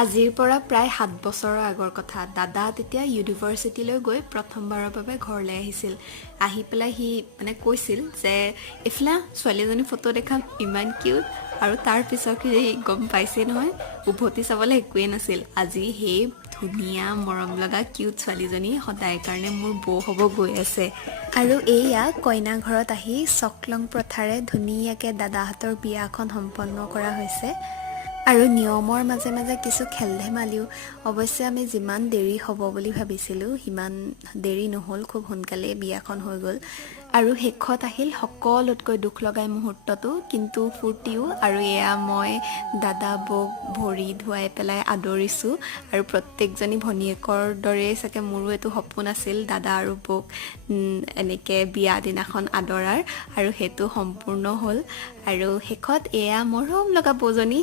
আজিৰ পৰা প্ৰায় 7 বছৰৰ আগৰ কথা। দাদা তেতিয়া ইউনিভাৰ্চিটিলৈ গৈ প্ৰথমবাৰৰ বাবে ঘৰলৈ আহিছিল। আহি পেলাই সি কৈছিল যে এফলা ছোৱালীজনী ফটো দেখাম, ইমান কিউট। আৰু তাৰ পিছত সি গম পাইছে নহয়, উভতি চাবলৈ একোৱেই নাছিল। আজি সেই ধুনীয়া মৰম লগা কিউট ছোৱালীজনী সদায় কাৰণে মোৰ বৌ হ'ব গৈ আছে। আৰু এইয়া কইনা ঘৰত আহি চকলং প্ৰথাৰে ধুনীয়াকৈ দাদাহঁতৰ বিয়াখন সম্পন্ন কৰা হৈছে। আৰু নিয়মৰ মাজে মাজে কিছু খেল ধেমালিও। অৱশ্যে আমি যিমান দেৰি হ'ব বুলি ভাবিছিলোঁ সিমান দেৰি নহ'ল, খুব সোনকালেই বিয়াখন হৈ গ'ল। আৰু শেষত আহিল সকলোতকৈ দুখ লগাই মুহূৰ্তটো, কিন্তু ফূৰ্তিও। আৰু এয়া মই দাদা বৌক ভৰি ধুৱাই পেলাই আদৰিছোঁ। আৰু প্ৰত্যেকজনী ভনীয়েকৰ দৰেই চাগে মোৰো এইটো সপোন আছিল দাদা আৰু বৌক এনেকৈ বিয়া দিনাখন আদৰাৰ, আৰু সেইটো সম্পূৰ্ণ হ'ল। আৰু শেষত এয়া মৰম লগা বৌজনী